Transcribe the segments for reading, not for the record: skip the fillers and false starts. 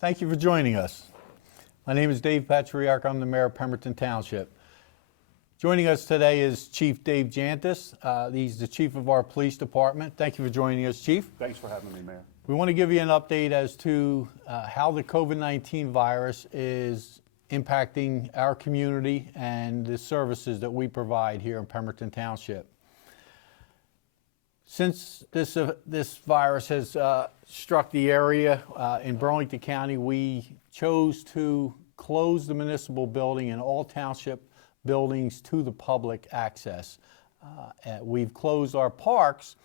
Thank you for joining us. My name is Dave Patriarch. I'm the mayor of Pemberton Township. Joining us today is Chief Dave Jantis. He's the chief of our police department. Thank you for joining us, Chief. Thanks for having me, Mayor. We want to give you an update as to how the COVID-19 virus is impacting our community and the services that we provide here in Pemberton Township. Since this virus has struck the area in Burlington County, we chose to close the municipal building and all township buildings to the public access. We've closed our parks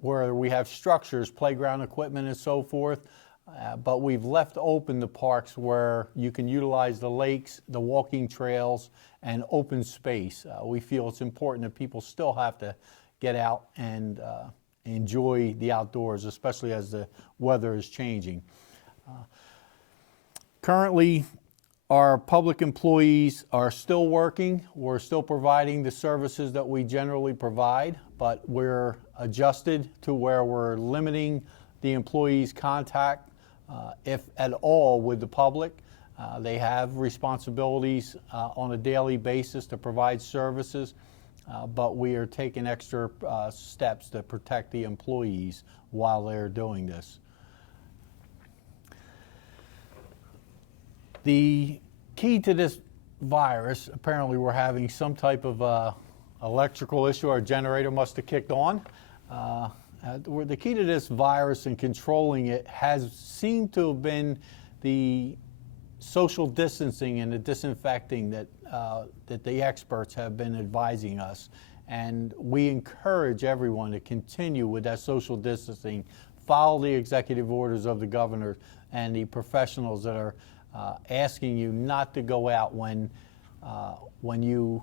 where we have structures, playground equipment and so forth, but we've left open the parks where you can utilize the lakes, the walking trails, and open space. We feel it's important that people still have to get out and enjoy the outdoors, especially as the weather is changing. Currently, our public employees are still working. We're still providing the services that we generally provide, but we're adjusted to where we're limiting the employees' contact, if at all, with the public. They have responsibilities on a daily basis to provide services. But we are taking extra steps to protect the employees while they're doing this. The key to this virus, apparently we're having some type of electrical issue. Our generator must have kicked on. The key to this virus and controlling it has seemed to have been the social distancing and the disinfecting that the experts have been advising us. And we encourage everyone to continue with that social distancing, follow the executive orders of the governor and the professionals that are asking you not to go out when you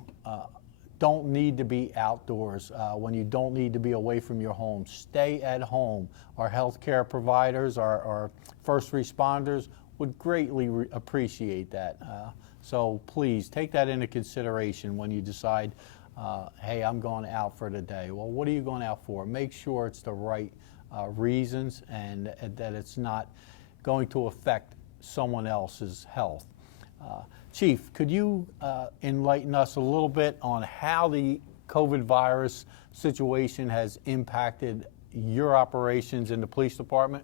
don't need to be outdoors, when you don't need to be away from your home. Stay at home. Our healthcare providers, our first responders would greatly appreciate that. So please take that into consideration when you decide, hey, I'm going out for the day. Well, what are you going out for? Make sure it's the right reasons and that it's not going to affect someone else's health. Chief, could you enlighten us a little bit on how the COVID virus situation has impacted your operations in the police department?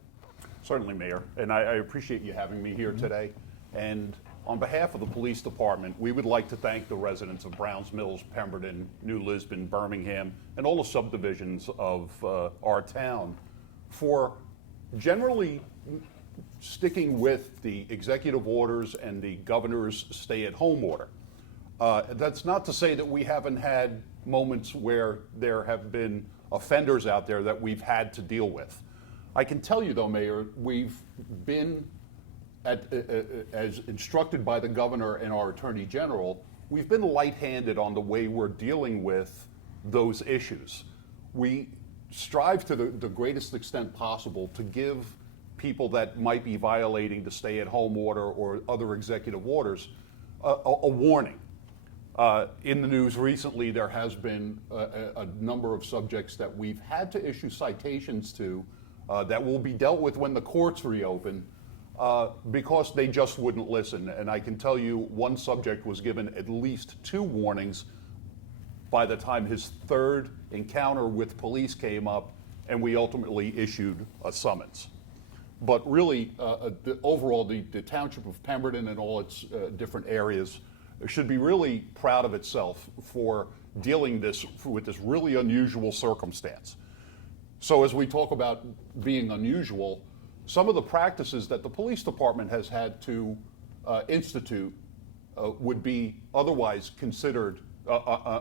Certainly, Mayor, and I appreciate you having me here today. And on behalf of the police department, we would like to thank the residents of Browns Mills, Pemberton, New Lisbon, Birmingham, and all the subdivisions of our town for generally sticking with the executive orders and the governor's stay-at-home order. That's not to say that we haven't had moments where there have been offenders out there that we've had to deal with. I can tell you, though, Mayor, we've been, as instructed by the governor and our attorney general, we've been light-handed on the way we're dealing with those issues. We strive to the greatest extent possible to give people that might be violating the stay-at-home order or other executive orders a warning. In the news recently, there has been a number of subjects that we've had to issue citations to that will be dealt with when the courts reopen because they just wouldn't listen. And I can tell you one subject was given at least 2 warnings by the time his third encounter with police came up and we ultimately issued a summons. But really, overall, the Township of Pemberton and all its different areas should be really proud of itself for dealing with this really unusual circumstance. So as we talk about being unusual, some of the practices that the police department has had to institute would be otherwise considered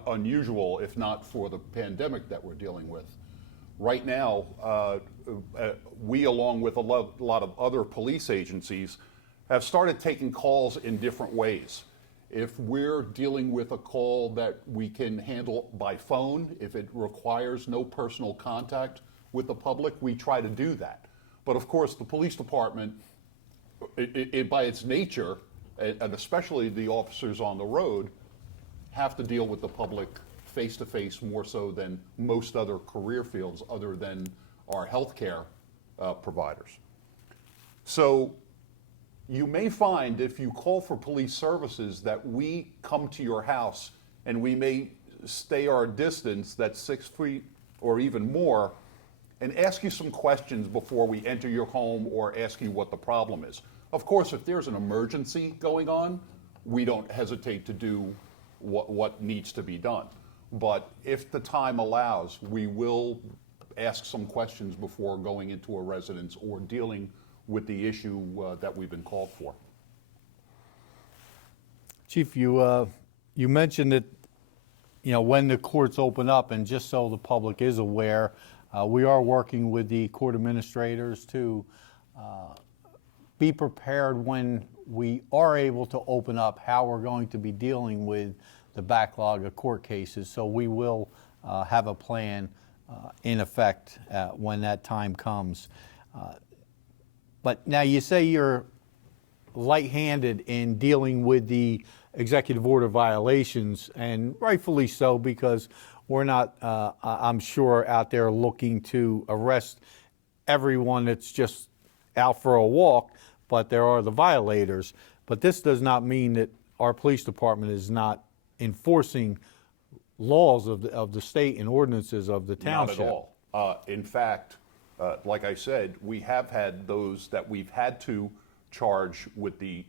unusual if not for the pandemic that we're dealing with. Right now, we, along with a lot of other police agencies, have started taking calls in different ways. If we're dealing with a call that we can handle by phone, if it requires no personal contact with the public, we try to do that. But of course, the police department, by its nature, and especially the officers on the road, have to deal with the public face-to-face more so than most other career fields other than our healthcare providers. So you may find if you call for police services that we come to your house and we may stay our distance, that's 6 feet or even more, and ask you some questions before we enter your home or ask you what the problem is. Of course, if there's an emergency going on, we don't hesitate to do what needs to be done. But if the time allows, we will ask some questions before going into a residence or dealing with the issue that we've been called for. Chief, you mentioned that, when the courts open up, and just so the public is aware, we are working with the court administrators to be prepared when we are able to open up how we're going to be dealing with the backlog of court cases. So we will have a plan in effect when that time comes. But now you say you're light-handed in dealing with the executive order violations, and rightfully so, because we're not, I'm sure, out there looking to arrest everyone that's just out for a walk, but there are the violators. But this does not mean that our police department is not enforcing laws of the state and ordinances of the township. Not at all. In fact, like I said, we have had those that we've had to charge with the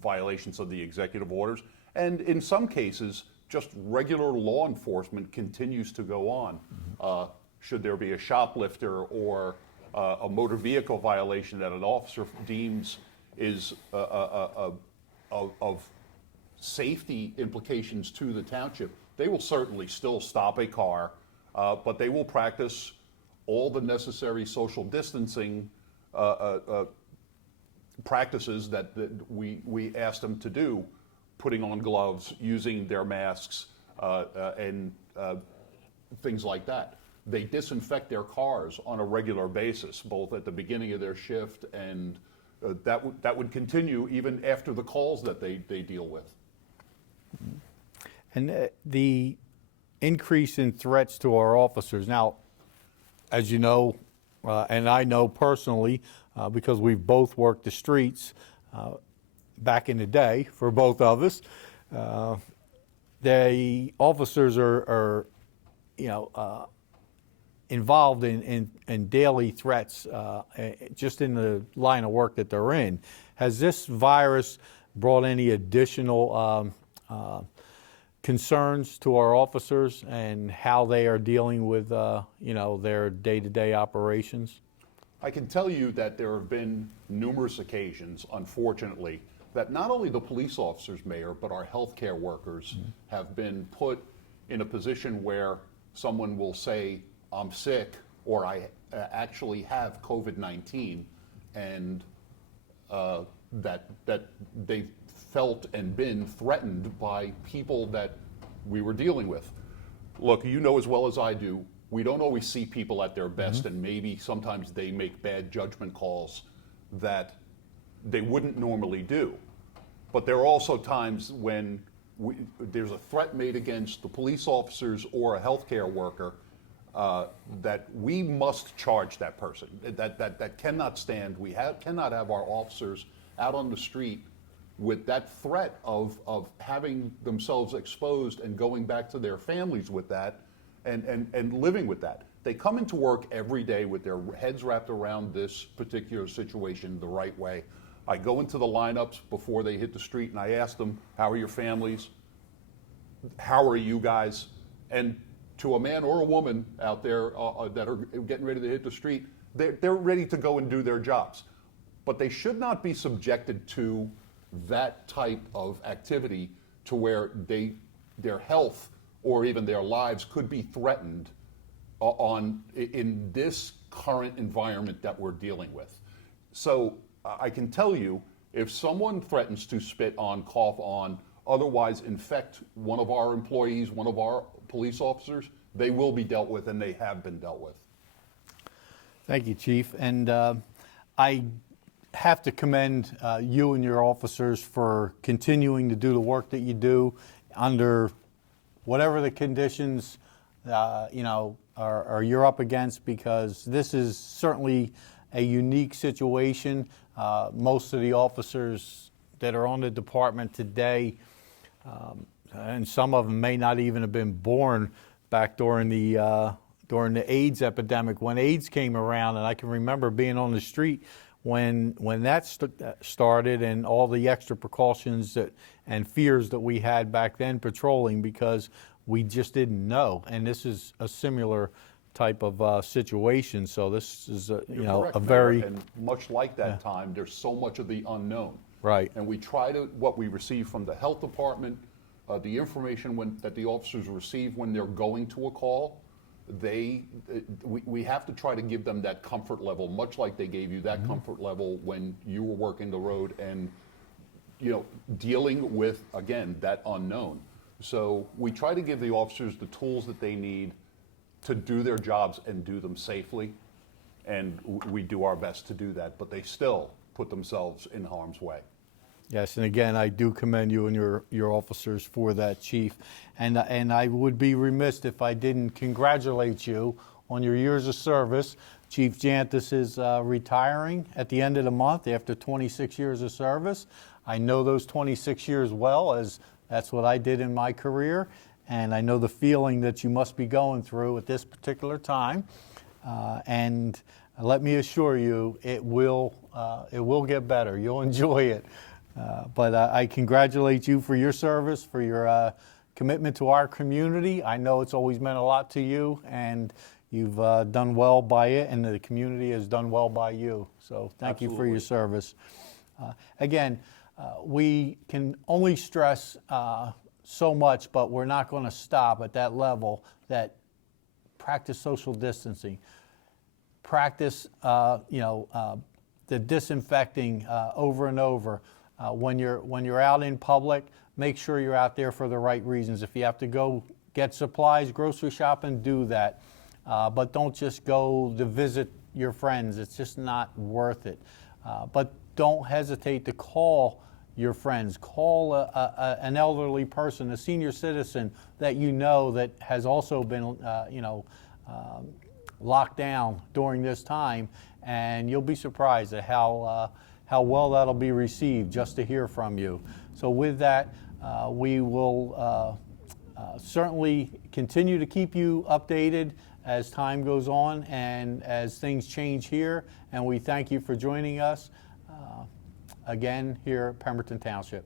violations of the executive orders. And in some cases, just regular law enforcement continues to go on. Should there be a shoplifter or a motor vehicle violation that an officer deems is of safety implications to the township, they will certainly still stop a car, but they will practice all the necessary social distancing practices that we ask them to do, putting on gloves, using their masks, and things like that. They disinfect their cars on a regular basis, both at the beginning of their shift, and that would continue even after the calls that they deal with. And the increase in threats to our officers. Now, as you know, and I know personally, because we've both worked the streets back in the day for both of us, the officers are involved in daily threats just in the line of work that they're in. Has this virus brought any additional concerns to our officers and how they are dealing with their day-to-day operations? I can tell you that there have been numerous occasions, unfortunately, that not only the police officers, Mayor, but our healthcare workers have been put in a position where someone will say, I'm sick, or I actually have COVID-19, and that they've felt and been threatened by people that we were dealing with. Look, you know as well as I do, we don't always see people at their best, and maybe sometimes they make bad judgment calls that they wouldn't normally do. But there are also times when there's a threat made against the police officers or a healthcare worker that we must charge that person. That cannot stand. We cannot have our officers out on the street with that threat of having themselves exposed and going back to their families with that and living with that. They come into work every day with their heads wrapped around this particular situation the right way. I go into the lineups before they hit the street and I ask them, how are your families? How are you guys? And to a man or a woman out there that are getting ready to hit the street, they're ready to go and do their jobs. But they should not be subjected to that type of activity to where their health or even their lives could be threatened in this current environment that we're dealing with. So I can tell you, if someone threatens to spit on, cough on, otherwise infect one of our employees, one of our police officers, they will be dealt with, and they have been dealt with. Thank you, Chief. And I have to commend you and your officers for continuing to do the work that you do under whatever the conditions you're up against, because this is certainly a unique situation. Most of the officers that are on the department today, and some of them may not even have been born back during the AIDS epidemic, when AIDS came around. And I can remember being on the street when that started, and all the extra precautions and fears that we had back then patrolling, because we just didn't know. And this is a similar type of situation. So this is a Correct, a Mayor, very and much like that time, there's so much of the unknown. right. And we try to, what we receive from the health department, the information that the officers receive when they're going to a call, we have to try to give them that comfort level, much like they gave you that comfort level when you were working the road and dealing with, again, that unknown. So we try to give the officers the tools that they need to do their jobs and do them safely, and we do our best to do that, but they still put themselves in harm's way. Yes, and again, I do commend you and your officers for that, Chief. And I would be remiss if I didn't congratulate you on your years of service. Chief Jantis is retiring at the end of the month after 26 years of service. I know those 26 years well, as that's what I did in my career, and I know the feeling that you must be going through at this particular time. And let me assure you, it will get better. You'll enjoy it. But I congratulate you for your service, for your commitment to our community. I know it's always meant a lot to you, and you've done well by it, and the community has done well by you. So thank you for your service. Again, we can only stress so much, but we're not going to stop at that level, that practice social distancing. Practice, the disinfecting over and over. When you're out in public, make sure you're out there for the right reasons. If you have to go get supplies, grocery shopping, do that. But don't just go to visit your friends. It's just not worth it. But don't hesitate to call your friends. Call an elderly person, a senior citizen that you know that has also been, locked down during this time, and you'll be surprised at how well that'll be received just to hear from you. So with that, we will certainly continue to keep you updated as time goes on and as things change here, and we thank you for joining us again here at Pemberton Township.